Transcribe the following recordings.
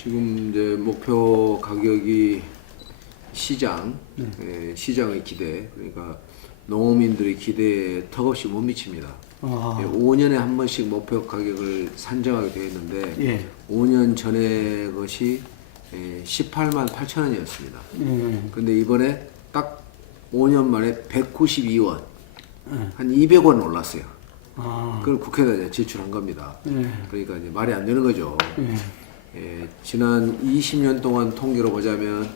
지금 이제 목표 가격이 시장의 기대, 그러니까 농민들의 기대에 턱없이 못 미칩니다. 5년에 한 번씩 목표 가격을 산정하게 되어 있는데 5년 전에 것이 18만 8천 원이었습니다. 근데 이번에 딱 5년 만에 192원, 한 200원 올랐어요. 그걸 국회에다 이제 제출한 겁니다. 그러니까 이제 말이 안 되는 거죠. 지난 20년 동안 통계로 보자면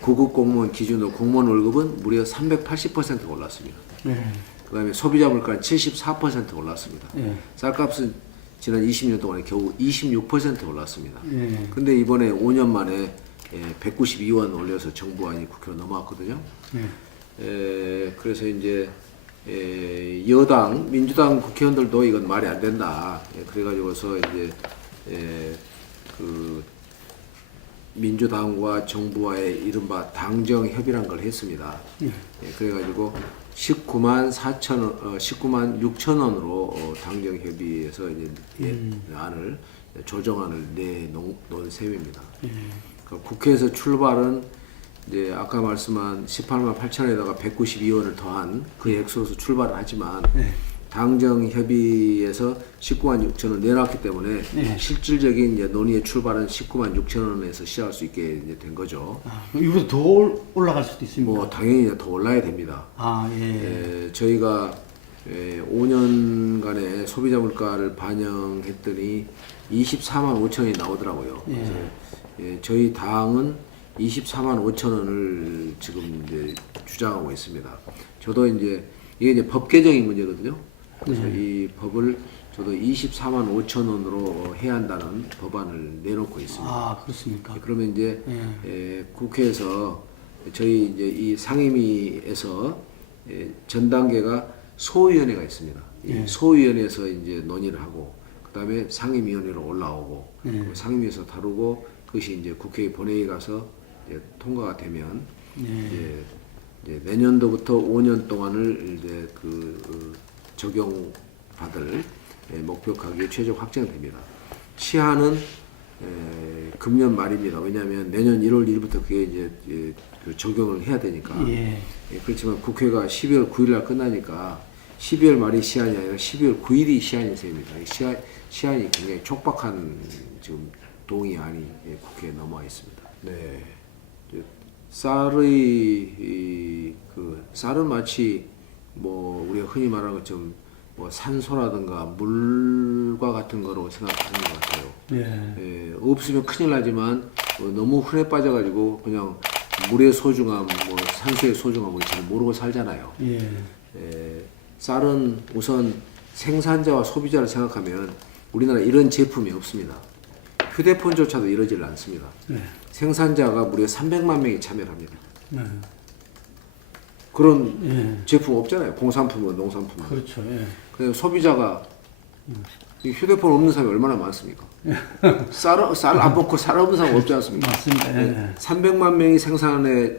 9급 공무원 기준으로 공무원 월급은 무려 380% 올랐습니다. 그 다음에 소비자 물가는 74% 올랐습니다. 쌀값은 지난 20년 동안에 겨우 26% 올랐습니다. 근데 이번에 5년 만에 192원 올려서 정부안이 국회로 넘어왔거든요. 그래서 이제 여당, 민주당 국회의원들도 이건 말이 안 된다. 그래가지고서 이제 그 민주당과 정부와의 이른바 당정 협의란 걸 했습니다. 그래가지고 19만 6천 원으로 당정 협의에서 이제 안을 조정안을 내놓은 셈입니다. 그러니까 국회에서 출발은 이제 아까 말씀한 18만 8천 원에다가 192원을 더한 그 액수로서 출발을 하지만 당정 협의에서 19만 6천 원 내놨기 때문에 실질적인 이제 논의의 출발은 19만 6천 원에서 시작할 수 있게 이제 된 거죠. 이보다 더 올라갈 수도 있습니다. 뭐 당연히 더 올라야 됩니다. 저희가 5년간의 소비자 물가를 반영했더니 24만 5천 원이 나오더라고요. 그래서 저희 당은 24만 5천 원을 지금 이제 주장하고 있습니다. 저도 이제 이게 이제 법 개정이 문제거든요. 그래서 이 법을 저도 24만 5천 원으로 해야 한다는 법안을 내놓고 있습니다. 그렇습니까? 그러면 이제 국회에서 저희 이제 이 상임위에서 전 단계가 소위원회가 있습니다. 이 소위원회에서 이제 논의를 하고 그다음에 상임위원회로 올라오고 상임위에서 다루고 그것이 이제 국회 본회의 가서 이제 통과가 되면 이제 내년도부터 5년 동안을 이제 적용받을 목표 가격이 최종 확정됩니다. 시한은 금년 말입니다. 왜냐하면 내년 1월 1일부터 그게 이제 적용을 해야 되니까. 그렇지만 국회가 12월 9일 날 끝나니까 12월 말이 시한이 아니라 12월 9일이 시한이 셈입니다. 시한이 굉장히 촉박한 지금 동의안이 국회에 넘어와 있습니다. 쌀은 마치 뭐 우리가 흔히 말하는 것처럼 뭐 산소라든가 물과 같은 거로 생각하는 것 같아요. 없으면 큰일 나지만 너무 흔해 빠져가지고 그냥 물의 소중함, 뭐 산소의 소중함을 잘 모르고 살잖아요. 쌀은 우선 생산자와 소비자를 생각하면 우리나라 이런 제품이 없습니다. 휴대폰조차도 이러질 않습니다. 생산자가 무려 300만 명이 참여를 합니다. 그런 제품 없잖아요. 공산품은 농산품은. 그렇죠. 그래서 소비자가 이 휴대폰 없는 사람이 얼마나 많습니까? 쌀 안 먹고 쌀 없는 사람 없지 않습니까? 맞습니다. 300만 명이 생산에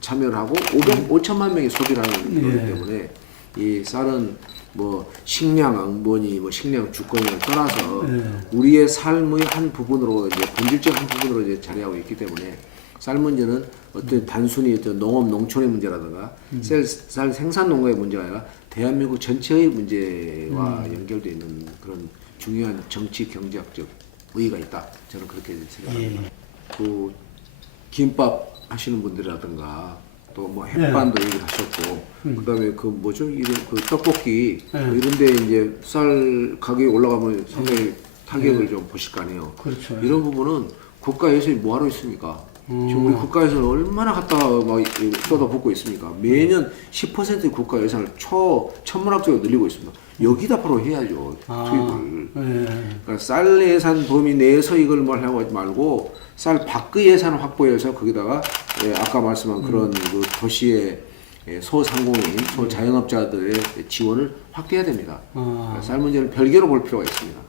참여를 하고 5천만 명이 소비를 하는 거기 때문에 이 쌀은 뭐 식량 안보니 뭐 식량 주권을 떠나서 우리의 삶의 한 부분으로 이제 본질적 한 부분으로 이제 자리하고 있기 때문에 쌀 문제는 어떤 단순히 어떤 농업 농촌의 문제라든가 쌀 생산 농가의 문제가 아니라 대한민국 전체의 문제와 연결되어 있는 그런 중요한 정치 경제학적 의의가 있다. 저는 그렇게 생각합니다. 그 김밥 하시는 분들이라든가 또 뭐 햇반도 얘기하셨고 그다음에 그 뭐죠 이런 그 떡볶이 뭐 이런데 이제 쌀 가격이 올라가면 상당히 타격을 좀 보실 거 아니에요. 그렇죠. 이런 부분은 국가 예산이 뭐하러 있습니까? 지금 우리 국가 예산을 얼마나 갖다가 막 쏟아붓고 있습니까? 매년 10%의 국가 예산을 천문학적으로 늘리고 있습니다. 여기다 바로 해야죠 투입을. 그러니까 쌀 예산 범위 내에서 이걸 뭘 하고 말고 쌀 밖의 예산을 확보해서 거기다가 아까 말씀한 그런 그 도시의 소상공인, 소자영업자들의 지원을 확대해야 됩니다. 그러니까 쌀 문제는 별개로 볼 필요가 있습니다.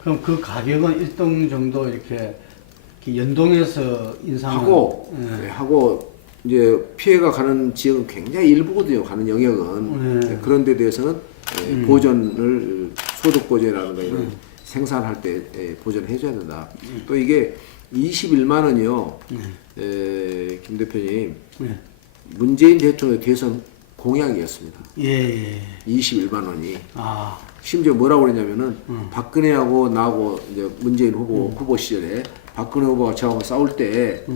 그럼 그 가격은 일정 정도 이렇게 연동해서 인상하고 하고 이제 피해가 가는 지역은 굉장히 일부거든요. 가는 영역은 그런 데 대해서는 보전을 소득 보전이라든가 이런 생산할 때 보전을 해줘야 된다. 또 이게 21만 원이요. 김 대표님, 문재인 대통령의 대선 공약이었습니다. 예. 21만 원이. 아. 심지어 뭐라고 그랬냐면은 박근혜하고 나하고 이제 문재인 후보 시절에 박근혜 후보가 저하고 싸울 때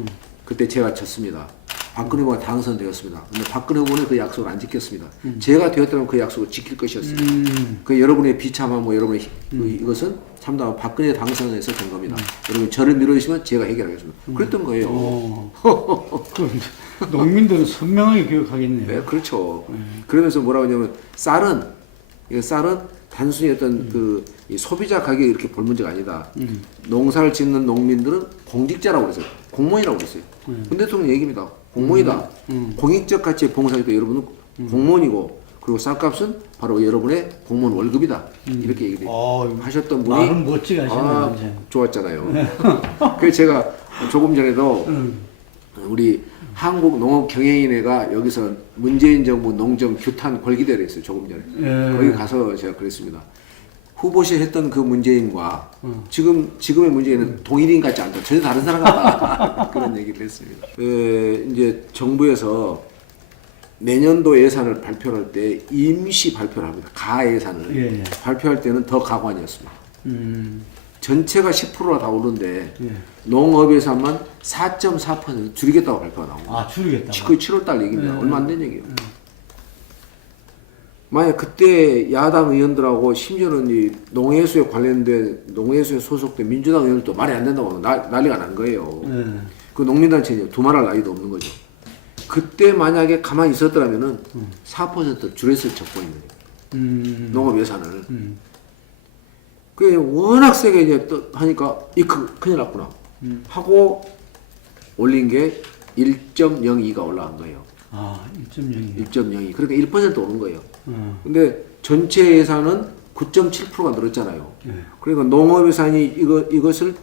그때 제가 졌습니다. 박근혜 후보가 당선되었습니다. 근데 박근혜 후보는 그 약속을 안 지켰습니다. 제가 되었다면 그 약속을 지킬 것이었습니다. 그 여러분의 비참함, 뭐 여러분의 이것은 참담한 박근혜 당선에서 된 겁니다. 여러분 저를 밀어주시면 제가 해결하겠습니다. 그랬던 거예요. 농민들은 선명하게 기억하겠네요. 네, 그렇죠. 그러면서 뭐라고 하냐면 쌀은 단순히 어떤 이 소비자 가격이 이렇게 볼 문제가 아니다. 농사를 짓는 농민들은 공직자라고 그랬어요. 공무원이라고 그랬어요. 문 대통령 얘기입니다. 공무원이다. 공익적 가치의 봉사이다. 여러분은 공무원이고 그리고 쌀값은 바로 여러분의 공무원 월급이다. 이렇게 얘기를 하셨던 분이 말은 멋지게 하시네요. 좋았잖아요. 그래서 제가 조금 전에도 우리 한국농업경영인회가 여기서 문재인 정부 농정 규탄 걸기대를 했어요. 조금 전에. 거기 가서 제가 그랬습니다. 후보실 했던 그 문재인과 지금의 문재인은 동일인 같지 않다. 전혀 다른 사람 같다. 그런 얘기를 했습니다. 이제 정부에서 내년도 예산을 발표할 때 임시 발표를 합니다. 가 예산을 발표할 때는 더 가관이었습니다. 전체가 10%가 다 오르는데 농업예산만 4.4% 줄이겠다고 발표가 나옵니다. 아, 줄이겠다. 거의 7월달 얘기입니다. 얼마 안 된 얘기예요. 만약 그때 야당 의원들하고 심지어는 이 농해수에 관련된 농해수에 소속된 민주당 의원들도 말이 안 된다고 난리가 난 거예요. 그 농민단체는 두말할 나위도 없는 거죠. 그때 만약에 가만히 있었더라면은 4% 줄였을 척보입니다. 농업 예산을. 그게 워낙 세게 이제 또 하니까 큰일 났구나 하고 올린 게 1.02가 올라간 거예요. 아, 1.02. 1.02. 그러니까 1% 오른 거예요. 근데 전체 예산은 9.7%가 늘었잖아요. 그러니까 농업 예산이 이것을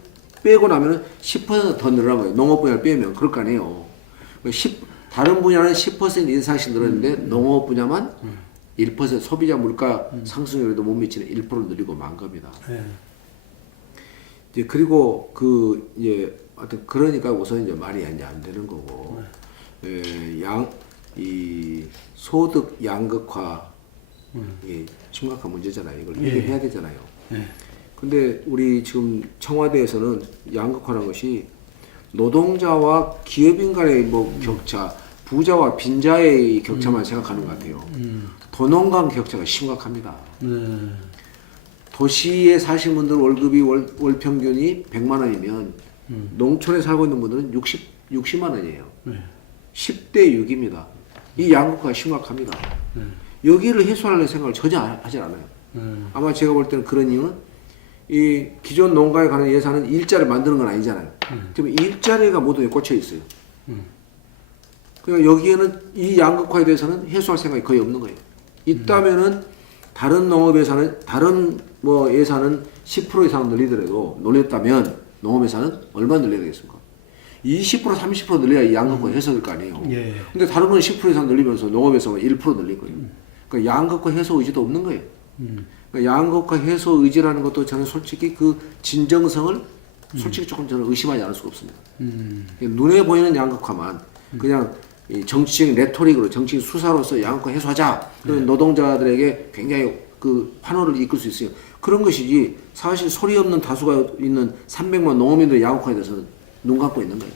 빼고 나면은 10%더 늘어난 거예요. 농업 분야를 빼면 그럴 거 아니에요. 다른 분야는 10% 이상씩 늘었는데 농업 분야만 1% 소비자 물가 상승률에도 못 미치는 1% 늘리고 만 겁니다. 이제 그리고 이제 하여튼 그러니까 우선 이제 말이 이제 안 되는 거고 이 소득 양극화 이게 심각한 문제잖아요. 이걸 해결해야 되잖아요. 근데 우리 지금 청와대에서는 양극화라는 것이 노동자와 기업인 간의 뭐 격차, 부자와 빈자의 격차만 생각하는 것 같아요. 도농 간 격차가 심각합니다. 도시에 사시는 분들 월급이 월 평균이 100만 원이면 농촌에 살고 있는 분들은 60만 원이에요. 10대 6입니다. 이 양극화가 심각합니다. 여기를 해소하려는 생각을 전혀 하지 않아요. 아마 제가 볼 때는 그런 이유는 이 기존 농가에 가는 예산은 일자리를 만드는 건 아니잖아요. 지금 일자리가 모두 꽂혀 있어요. 그러니까 여기에는 이 양극화에 대해서는 해소할 생각이 거의 없는 거예요. 있다면은 다른 농업 예산은 다른 뭐 예산은 10% 이상 늘렸다면 농업 예산은 얼마 늘려야 되겠습니까? 20% 30% 늘려야 이 양극화 해소될 거 아니에요. 근데 다른 건 10% 이상 늘리면서 농업 예산은 1% 늘린 거예요. 그러니까 양극화 해소 의지도 없는 거예요. 그러니까 양극화 해소 의지라는 것도 저는 솔직히 그 진정성을 솔직히 조금 저는 의심하지 않을 수가 없습니다. 눈에 보이는 양극화만 그냥 이 정치적인 레토릭으로 정치적 수사로서 양극화 해소하자. 그러면 노동자들에게 굉장히 그 환호를 이끌 수 있어요. 그런 것이지 사실 소리 없는 다수가 있는 300만 농업인들의 양극화에 대해서는 눈 감고 있는 거예요.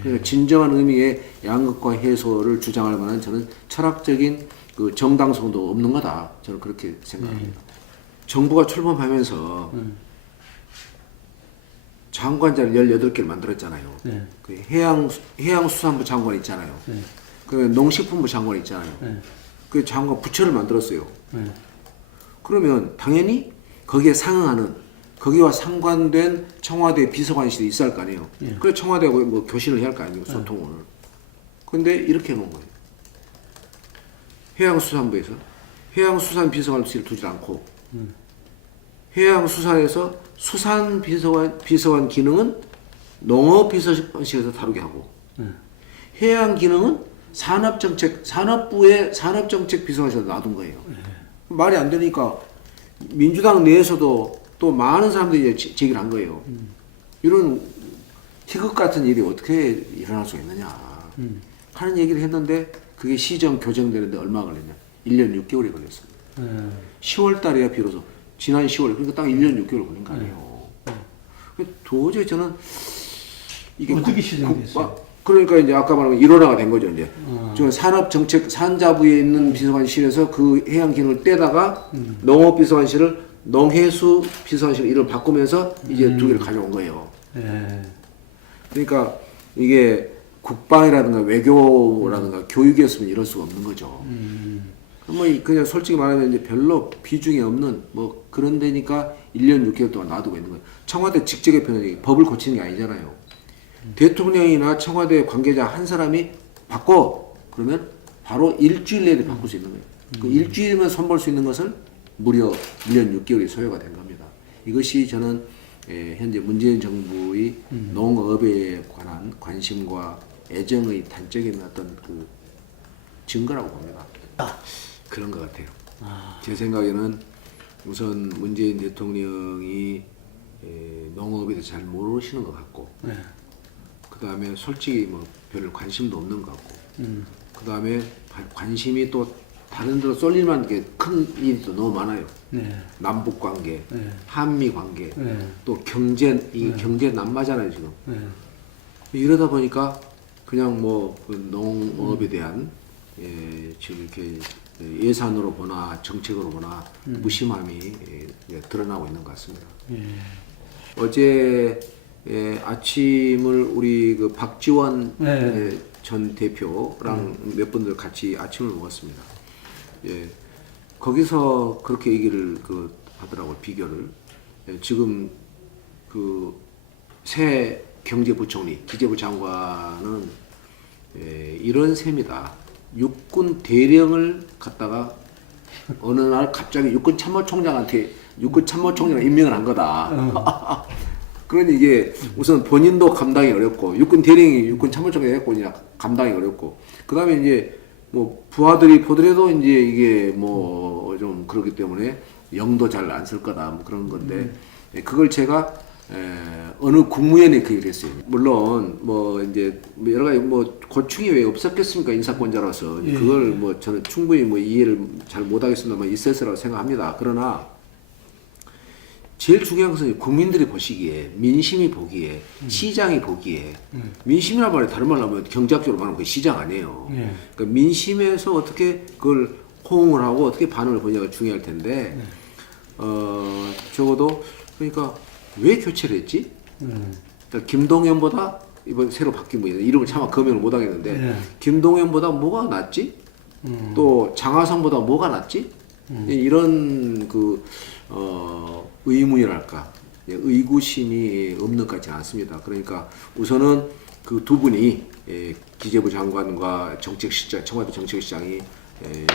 그러니까 진정한 의미의 양극화 해소를 주장할 만한 저는 철학적인 그 정당성도 없는 거다. 저는 그렇게 생각합니다. 정부가 출범하면서 장관자를 18개를 만들었잖아요. 그 해양수산부 장관 있잖아요. 그 농식품부 장관 있잖아요. 그 장관 부처를 만들었어요. 그러면 당연히 거기에 상응하는 거기와 상관된 청와대 비서관실이 있어야 할 거 아니에요. 그래서 청와대하고 뭐 교신을 해야 할 거 아니에요. 소통을. 근데 이렇게 해놓은 거예요. 해양수산부에서 해양수산비서관실을 두지 않고 해양수산에서 수산비서관 기능은 농업비서관실에서 다루게 하고 해양 기능은 산업부의 산업정책 비서관실에서 놔둔 거예요. 말이 안 되니까 민주당 내에서도 또 많은 사람들이 이제 제기를 한 거예요. 이런 희극 같은 일이 어떻게 일어날 수가 있느냐 하는 얘기를 했는데 그게 시정 교정되는데 얼마 걸렸냐? 1년 6개월이 걸렸습니다. 10월 달에야 비로소 지난 10월 그러니까 딱 1년 6개월 걸린 거 아니에요. 도저히 저는 이게 어떻게 시정됐어요? 그러니까 이제 아까 말한 일원화가 된 거죠 이제. 지금 산업정책 산자부에 있는 비서관실에서 그 해양 기능을 떼다가 농업비서관실을 농해수 비서관실 이름을 바꾸면서 이제 두 개를 가져온 거예요. 그러니까 이게 국방이라든가 외교라든가 교육이었으면 이럴 수가 없는 거죠. 뭐 그냥 솔직히 말하면 이제 별로 비중이 없는 뭐 그런 데니까 1년 6개월 동안 놔두고 있는 거예요. 청와대 직제 개편은 법을 고치는 게 아니잖아요. 대통령이나 청와대 관계자 한 사람이 바꿔 그러면 바로 일주일 내에 바꿀 수 있는 거예요. 그 일주일이면 손볼 수 있는 것을 무려 1년 6개월이 소요가 된 겁니다. 이것이 저는 현재 문재인 정부의 농업에 관한 관심과 애정의 단적인 어떤 그 증거라고 봅니다. 그런 것 같아요. 제 생각에는 우선 문재인 대통령이 농업에 대해서 잘 모르시는 것 같고 그 다음에 솔직히 뭐 별 관심도 없는 것 같고 그 다음에 관심이 또 다른 데로 쏠릴 만한 게 큰 일이 또 너무 많아요. 남북 관계, 한미 관계, 또 경제, 이 경제 난마잖아요 지금. 이러다 보니까 그냥 뭐그 농업에 대한 지금 이렇게 예산으로 보나 정책으로 보나 무심함이 드러나고 있는 것 같습니다. 어제 아침을 우리 그 박지원 전 대표랑 몇 분들 같이 아침을 먹었습니다. 거기서 그렇게 얘기를 하더라고요. 비교를. 지금 그 새 경제부총리, 기재부 장관은 이런 셈이다. 육군 대령을 갖다가 어느 날 갑자기 육군 참모총장한테 육군 참모총장을 임명을 한 거다. 그러니 이게 우선 본인도 감당이 어렵고 육군 대령이 육군 참모총장이 했고 감당이 어렵고 그 다음에 이제 뭐 부하들이 보더라도 이제 이게 뭐 좀 그렇기 때문에 영도 잘 안 쓸 거다 뭐 그런 건데 그걸 제가 어느 국무위원회 그 얘기를 했어요. 물론 뭐 이제 여러 가지 뭐 고충이 왜 없었겠습니까 인사권자로서 그걸 뭐 저는 충분히 뭐 이해를 잘 못하겠습니다만 있었으라고 생각합니다. 그러나 제일 중요한 것은 국민들이 보시기에 민심이 보기에 시장이 보기에 민심이란 말이 다른 말로 하면 경제학적으로 말하면 그게 시장 아니에요. 그러니까 민심에서 어떻게 그걸 호응을 하고 어떻게 반응을 보냐가 중요할 텐데 적어도 그러니까 왜 교체를 했지? 그러니까 김동연보다 이번 새로 바뀐 분이 이름을 차마 검열을 못 하겠는데 김동연보다 뭐가 낫지? 또 장하성보다 뭐가 낫지? 이런 그 의문이랄까 의구심이 없는 것 같지 않습니다. 그러니까 우선은 그 두 분이 기재부 장관과 정책시장, 청와대 정책시장이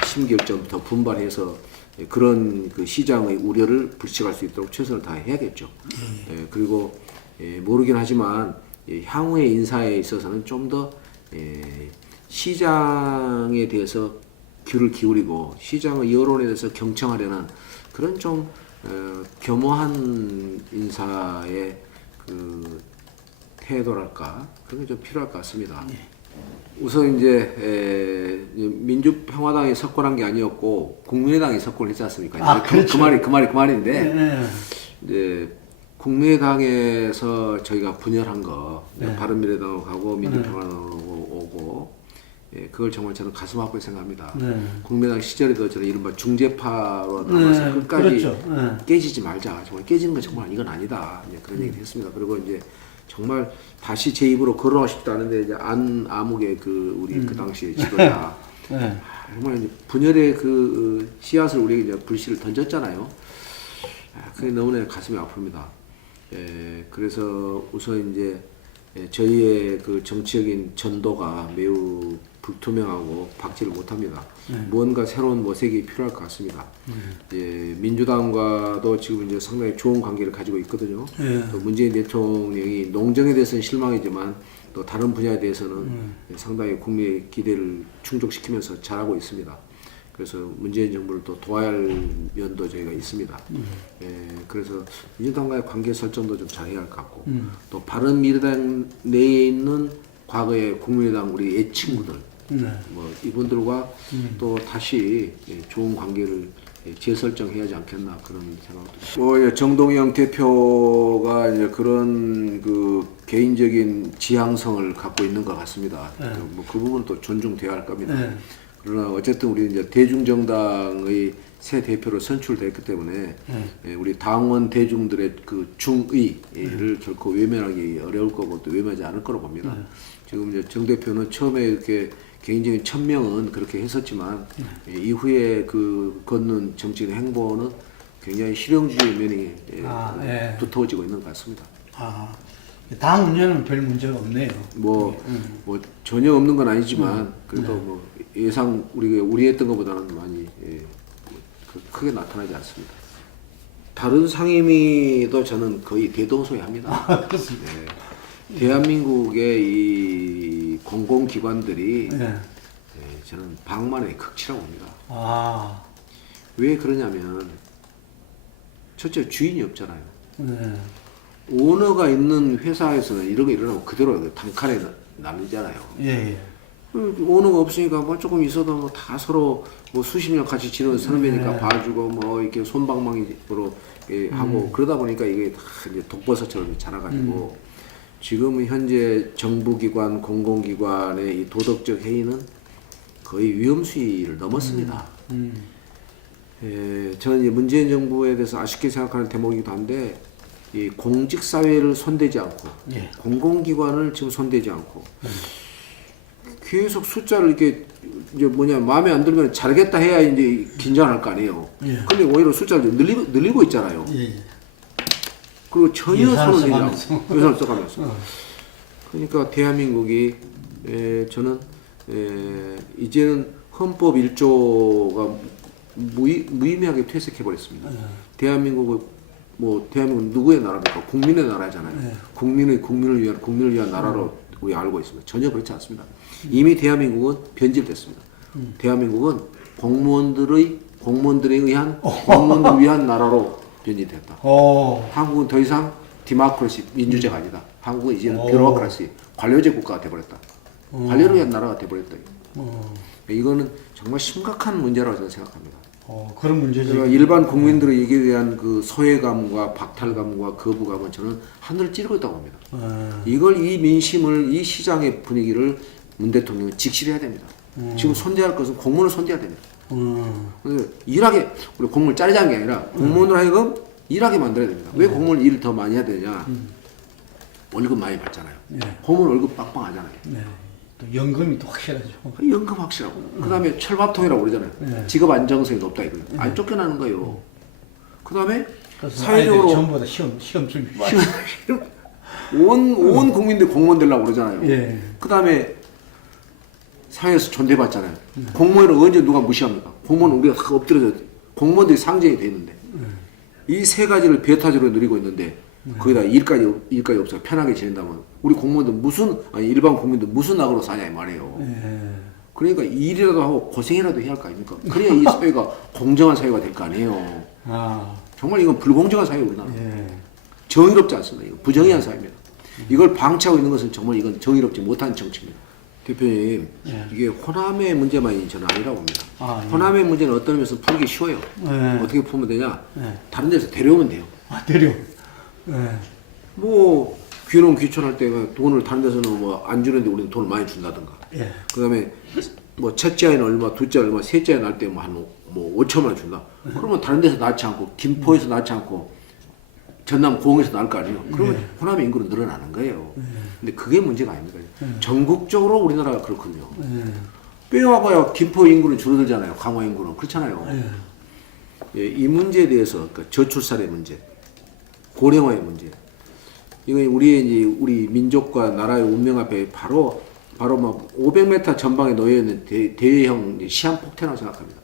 심결점부터 분발해서 그런 그 시장의 우려를 불식할 수 있도록 최선을 다해야겠죠. 그리고 모르긴 하지만 향후의 인사에 있어서는 좀 더 시장에 대해서 귀를 기울이고 시장의 여론에 대해서 경청하려는 그런 좀 겸허한 인사의 그 태도랄까 그런 게 좀 필요할 것 같습니다. 우선 이제 민주평화당이 석권한 게 아니었고 국민의당이 석권을 했지 않습니까? 그렇죠. 그 말인데 이제 국민의당에서 저희가 분열한 거 바른미래당으로 가고 민주평화당으로 오고 그걸 정말 저는 가슴 아프게 생각합니다. 국민의당 시절에도 저는 이른바 중재파로 나와서 끝까지 그렇죠. 깨지지 말자. 정말 깨지는 건 정말 이건 아니다. 그런 얘기를 했습니다. 그리고 이제 정말 다시 제 입으로 거론하고 싶지 않은데 이제 안아무개 그 우리 그 당시에 지도자 정말 이제 분열의 그 씨앗을 우리 이제 불씨를 던졌잖아요. 그게 너무나 가슴이 아픕니다. 그래서 우선 이제 저희의 그 정치적인 전도가 매우 불투명하고 박지를 못합니다. 무언가 새로운 모색이 필요할 것 같습니다. 민주당과도 지금 이제 상당히 좋은 관계를 가지고 있거든요. 또 문재인 대통령이 농정에 대해서는 실망이지만 또 다른 분야에 대해서는 상당히 국민의 기대를 충족시키면서 잘하고 있습니다. 그래서 문재인 정부를 또 도와야 할 면도 저희가 있습니다. 예, 그래서 민주당과의 관계 설정도 좀 잘해야 할 것 같고 또 바른미래당 내에 있는 과거의 국민의당 우리 옛 친구들 뭐 이분들과 또 다시 좋은 관계를 재설정해야 하지 않겠나 그런 생각도. 뭐 정동영 대표가 이제 그런 그 개인적인 지향성을 갖고 있는 것 같습니다. 뭐 그 부분은 또 존중돼야 할 겁니다. 그러나 어쨌든 우리 이제 대중정당의 새 대표로 선출됐기 때문에 우리 당원 대중들의 그 중의를 결코 외면하기 어려울 거고 또 외면하지 않을 거로 봅니다. 지금 이제 정 대표는 처음에 이렇게 개인적인 천명은 그렇게 했었지만 이후에 그 걷는 정치인 행보는 굉장히 실용주의 면이 두터워지고 있는 것 같습니다. 당 운영은 별 문제가 없네요. 뭐 전혀 없는 건 아니지만 그래도 뭐 예상 우리 했던 것보다는 많이 크게 나타나지 않습니다. 다른 상임위도 저는 거의 대동소이합니다. 그렇습니다. 대한민국의 이 공공기관들이 저는 방만의 극치라고 봅니다. 왜 그러냐면 첫째 주인이 없잖아요. 오너가 있는 회사에서는 이런 거 일어나면 그대로 단칼에 나누잖아요. 오너가 없으니까 뭐 조금 있어도 뭐 다 서로 뭐 수십 년 같이 지내는 선배니까 봐주고 뭐 이렇게 손방망이로 하고 그러다 보니까 이게 다 이제 독버섯처럼 자라가지고 지금 현재 정부기관, 공공기관의 이 도덕적 해이는 거의 위험수위를 넘었습니다. 저는 이제 문재인 정부에 대해서 아쉽게 생각하는 대목이기도 한데 이 공직사회를 손대지 않고 공공기관을 지금 손대지 않고 계속 숫자를 이렇게 이제 마음에 안 들면 잘하겠다 해야 이제 긴장할 거 아니에요. 근데 오히려 숫자를 늘리고 있잖아요. 그리고 전혀 손을 내지 않고 예산을 써가면서. 그러니까 대한민국이 저는 이제는 헌법 1조가 무의미하게 퇴색해 버렸습니다. 대한민국은 대한민국은 누구의 나라입니까? 국민의 나라잖아요. 국민을 위한 나라로 우리 알고 있습니다. 전혀 그렇지 않습니다. 이미 대한민국은 변질됐습니다. 대한민국은 공무원들에 의한 공무원들 위한 나라로 변질됐다. 한국은 더 이상 디모크라시 민주제가 아니다. 한국은 이제는 뷰로크라시 관료제 국가가 돼버렸다. 관료를 위한 나라가 돼버렸다. 이거는 정말 심각한 문제라고 저는 생각합니다. 그런 문제죠. 그러니까 일반 국민들의 얘기에 대한 그 소외감과 박탈감과 거부감은 저는 하늘을 찌르고 있다고 봅니다. 이 민심을, 이 시장의 분위기를 문 대통령은 직실해야 됩니다. 지금 손대할 것은 공무원을 손대야 됩니다. 그래서 일하게, 우리 공무원을 자르자는 게 아니라 공무원으로 하여금 일하게 만들어야 됩니다. 왜 공무원 일을 더 많이 해야 되냐? 월급 많이 받잖아요. 공무원 월급 빵빵하잖아요. 또 연금이 또 확실하죠. 연금 확실하고. 그 다음에 철밥통이라고 그러잖아요. 직업 안정성이 높다 이거예요. 안 쫓겨나는 거예요. 그 다음에 사회적으로 전부 다 시험 준비. 온 국민들이 공무원 되려고 그러잖아요. 그 다음에 사회에서 존대받잖아요. 공무원을 언제 누가 무시합니까? 공무원은 우리가 다 엎드려져 공무원들이 상징이 돼 있는데 이 세 가지를 배타적으로 누리고 있는데 거기다 일까지 없어서 편하게 지낸다면 우리 공무원들 일반 국민들 무슨 낙으로 사냐 이 말이에요. 그러니까 일이라도 하고 고생이라도 해야 할 거 아닙니까? 그래야 이 사회가 공정한 사회가 될 거 아니에요. 정말 이건 불공정한 사회예요, 우리나라. 정의롭지 않습니다. 이거 부정의한 사회입니다. 이걸 방치하고 있는 것은 정말 이건 정의롭지 못한 정치입니다. 대표님, 이게 호남의 문제만이 저는 아니라고 봅니다. 호남의 문제는 어떤 면에서 풀기 쉬워요. 어떻게 풀면 되냐? 다른 데서 데려오면 돼요. 뭐 귀농 귀촌할 때 돈을 다른 데서는 뭐 안 주는데 우리는 돈을 많이 준다든가. 그다음에 뭐 첫째 아이는 얼마, 둘째 얼마, 셋째 아이 낳을 때 뭐 한 5천만 원 준다. 그러면 다른 데서 낳지 않고 김포에서 낳지 않고 전남 고흥에서 낳을 거 아니에요. 그러면 호남의 인구는 늘어나는 거예요. 근데 그게 문제가 아닙니다. 전국적으로 우리나라가 그렇거든요. 빼와봐야 김포 인구는 줄어들잖아요. 강화 인구는. 그렇잖아요. 이 문제에 대해서 그러니까 저출산의 문제, 고령화의 문제. 이거 우리 민족과 나라의 운명 앞에 바로 막 500m 전방에 놓여 있는 대형 시한폭탄이라고 생각합니다.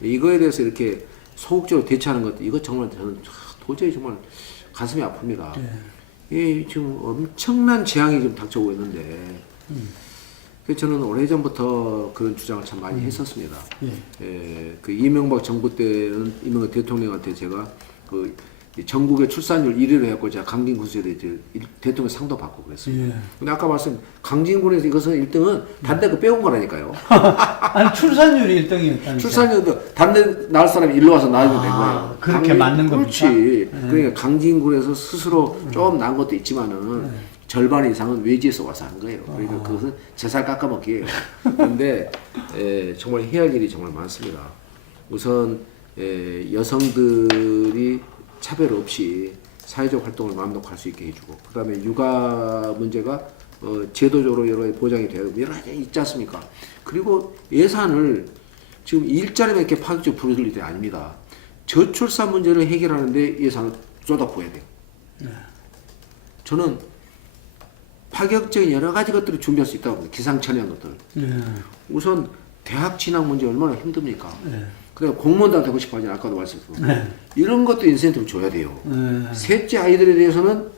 이거에 대해서 이렇게 소극적으로 대처하는 것도 이거 정말 저는 도저히 정말 가슴이 아픕니다. 지금 엄청난 재앙이 좀 닥쳐오고 있는데 그래서 저는 오래전부터 그런 주장을 참 많이 했었습니다. 예. 그 이명박 정부 때는 이명박 대통령한테 제가 그 전국의 출산율 1위를 해갖고 제가 강진군수에 대통령 상도 받고 그랬습니다. 예. 근데 아까 말씀 강진군에서 이것은 1등은 단대 그 빼온 거라니까요. 아니 출산율이 1등이었다는. 출산율도 단대 낳을 사람이 일로 와서 낳으면 된 거예요. 그렇게 맞는 겁니까? 그렇지. 그러니까 강진군에서 스스로 좀 나은 것도 있지만은 절반 이상은 외지에서 와서 한 거예요. 그러니까 그것은 제살 깎아먹기예요. 그런데 정말 해야 할 일이 정말 많습니다. 우선 여성들이 차별 없이 사회적 활동을 마음대로 할 수 있게 해주고, 그 다음에 육아 문제가 제도적으로 여러 가지 보장이 되고 여러 가지 있지 않습니까? 그리고 예산을 지금 일자리만 이렇게 파격적으로 부르릴 때 아닙니다. 저출산 문제를 해결하는데 예산을 쏟아부어야 돼요. 저는 파격적인 여러 가지 것들을 준비할 수 있다고 봅니다. 기상천외한 것들. 우선 대학 진학 문제 얼마나 힘듭니까? 그래 공무원도 되고 싶어 하지 아까도 말씀드렸고 이런 것도 인센티브 줘야 돼요. 셋째 아이들에 대해서는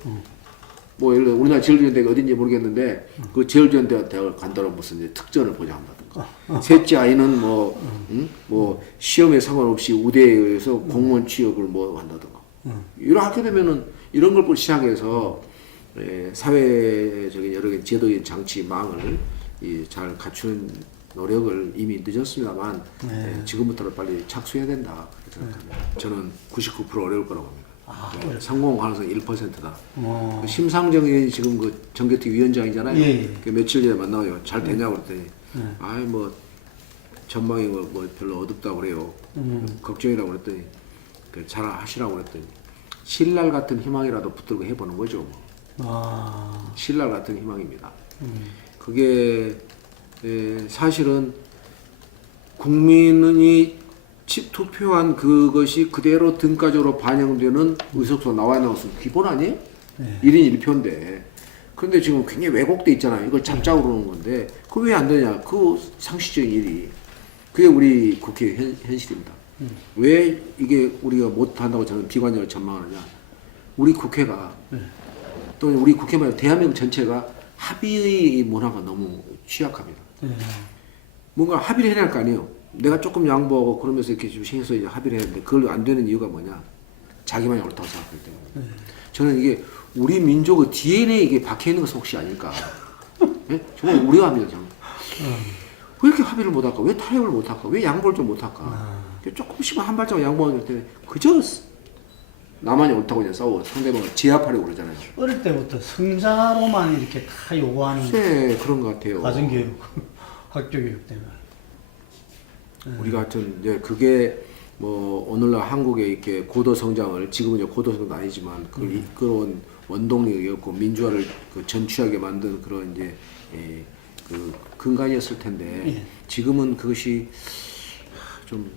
뭐 예를 들어 우리나라 제일전대가 어딘지 모르겠는데 그 제일전대학을 간다고 무슨 이제 특전을 보장한다든가. 셋째 아이는 뭐 시험에 상관없이 우대에 의해서 공무원 취업을 뭐 한다든가. 이렇게 되면은 이런 걸 시작해서 사회적인 여러 개의 제도적인 장치망을 잘 갖추는 노력을 이미 늦었습니다만 지금부터는 빨리 착수해야 된다 그렇게 생각합니다. 저는 99% 어려울 거라고 봅니다. 성공 가능성이 1%다. 심상정 의원이 지금 그 정개특위 위원장이잖아요. 그 며칠 전에 만나요. 잘 되냐고 그랬더니 아이 뭐 전망이 뭐 별로 어둡다고 그래요. 걱정이라고 그랬더니 잘 하시라고 그랬더니 신랄 같은 희망이라도 붙들고 해보는 거죠. 신랄 같은 희망입니다. 그게 사실은 국민이 투표한 그것이 그대로 등가적으로 반영되는 의석수가 나와야 나왔으면 기본 아니에요? 1인 1표인데. 그런데 지금 굉장히 왜곡돼 있잖아요. 이걸 잡자고 그러는 건데 그거 왜 안 되냐? 그 상식적인 일이. 그게 우리 국회 현실입니다. 왜 이게 우리가 못한다고 저는 비관적으로 전망하느냐? 우리 국회가 또는 우리 국회만 아니라 대한민국 전체가 합의의 문화가 너무 취약합니다. 뭔가 합의를 해야 할 거 아니에요. 내가 조금 양보하고 그러면서 이렇게 좀 신경 써서 합의를 했는데 그걸 안 되는 이유가 뭐냐? 자기만이 옳다고 생각하기 때문에. 저는 이게 우리 민족의 DNA에 이게 박혀 있는 것은 혹시 아닐까? 정말 우려합니다. 저는. 왜 이렇게 합의를 못할까? 왜 타협을 못할까? 왜 양보를 좀 못할까? 조금씩만 한 발짝 양보하는 때문에 그저 나만이 옳다고 그냥 싸워 상대방을 제압하려고 그러잖아요. 어릴 때부터 성자로만 이렇게 다 요구하는. 네, 그런 것 같아요. 가정교육, 학교교육 때문에. 우리가 하여튼 이제 그게 뭐 오늘날 한국의 이렇게 고도 성장을 지금은 이제 고도 성장도 아니지만 그걸 이끌어온 원동력이었고 민주화를 그 전취하게 만든 그런 이제 그 근간이었을 텐데 지금은 그것이 좀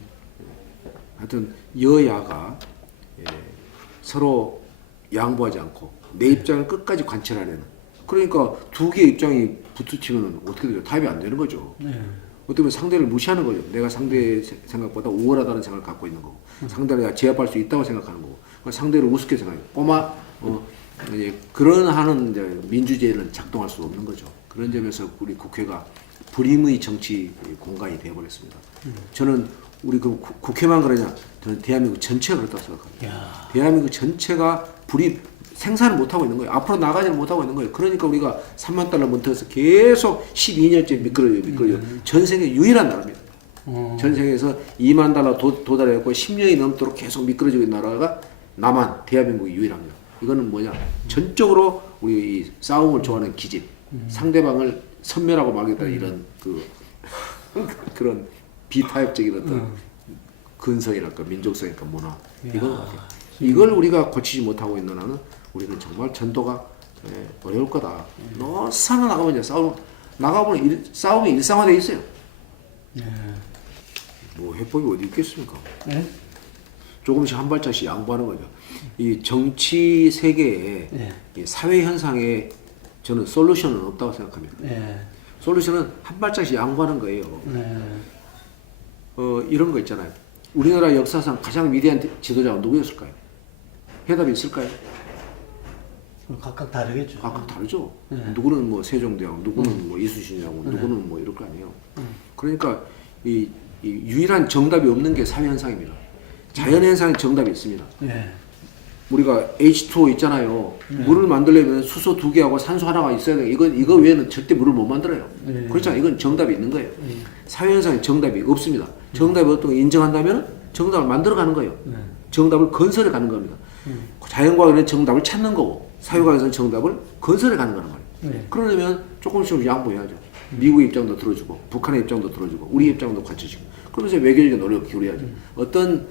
하여튼 여야가 서로 양보하지 않고 내 입장을 끝까지 관철하려는 그러니까 두 개의 입장이 붙으치면 어떻게 되죠? 타협이 안 되는 거죠. 어떻게 보면 상대를 무시하는 거죠. 내가 상대의 생각보다 우월하다는 생각을 갖고 있는 거고 상대를 내가 제압할 수 있다고 생각하는 거고 상대를 우습게 생각해요. 꼬마 이제 그런 하는 이제 민주주의는 작동할 수 없는 거죠. 그런 점에서 우리 국회가 불임의 정치 공간이 되어버렸습니다. 저는 우리 그 국회만 그러냐? 저는 대한민국 전체가 그렇다고 생각합니다. 대한민국 전체가 불임 생산을 못하고 있는 거예요. 앞으로 나가지는 못하고 있는 거예요. 그러니까 우리가 3만 달러 문턱에서 계속 12년째 미끄러져요. 전 세계 유일한 나라입니다. 전 세계에서 2만 달러 도달해갖고 10년이 넘도록 계속 미끄러지고 있는 나라가 남한 대한민국이 유일합니다. 이거는 뭐냐? 전적으로 우리 이 싸움을 좋아하는 기질, 상대방을 섬멸하고 말겠다 이런 그런 비타협적인 어떤 근성이랄까 민족성이랄까 문화 이건 것 같아요. 이걸 우리가 고치지 못하고 있는 한은 우리는 정말 전도가 어려울 거다. 너무 산을 나가면 이제 나가보면 싸움이 일상화되어 있어요. 뭐 해법이 어디 있겠습니까? 조금씩 한 발짝씩 양보하는 거죠. 이 정치 세계에 이 사회 현상에 저는 솔루션은 없다고 생각합니다. 솔루션은 한 발짝씩 양보하는 거예요. 이런 거 있잖아요. 우리나라 역사상 가장 위대한 지도자가 누구였을까요? 해답이 있을까요? 각각 다르겠죠. 각각 다르죠. 네. 누구는 뭐 세종대왕, 누구는 뭐 이순신이라고, 누구는 뭐 이럴 거 아니에요. 그러니까 이 유일한 정답이 없는 게 사회현상입니다. 자연현상에 정답이 있습니다. 예. 우리가 H2O 있잖아요. 물을 만들려면 수소 2개하고 산소 하나가 있어야 돼요. 이거 외에는 절대 물을 못 만들어요. 그렇잖아요. 이건 정답이 있는 거예요. 사회현상에 정답이 없습니다. 정답이 어떤 걸 인정한다면 정답을 만들어가는 거예요. 정답을 건설해 가는 겁니다. 자연과학에는 정답을 찾는 거고 사회과학에서는 정답을 건설해 가는 거란 말이에요. 그러려면 조금씩 양보해야죠. 미국의 입장도 들어주고 북한의 입장도 들어주고 우리 입장도 갖춰지고 그러면서 외교적인 노력을 기울여야죠. 어떤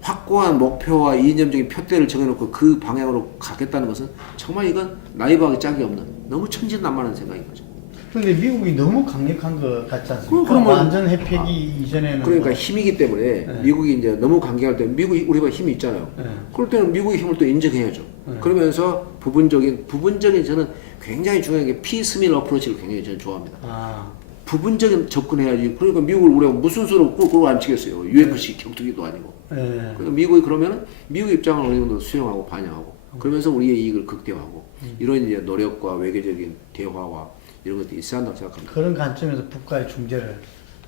확고한 목표와 이념적인 표대를 정해놓고 그 방향으로 가겠다는 것은 정말 이건 나이브하게 짝이 없는 너무 천진난만한 생각인 거죠. 그런데 미국이 너무 강력한 것 같지 않습니까? 그러면 완전 회피기 이전에는 그러니까 뭐, 힘이기 때문에 미국이 이제 너무 강경할 때 미국이 우리가 힘이 있잖아요. 그럴 때는 미국의 힘을 또 인정해야죠. 그러면서 부분적인 저는 굉장히 중요한 게 피스밀 어프로치를 굉장히 저는 좋아합니다. 부분적인 접근해야지. 그러니까 미국을 우리가 무슨 수로 꿀꿀 안 치겠어요. UFC 격투기도 아니고. 그러니까 미국이 그러면은 미국 입장을 어느 정도 수용하고 반영하고 그러면서 우리의 이익을 극대화하고 이런 이제 노력과 외교적인 대화와 이런 것들이 있어야 한다고 생각합니다. 그런 관점에서 국가의 중재를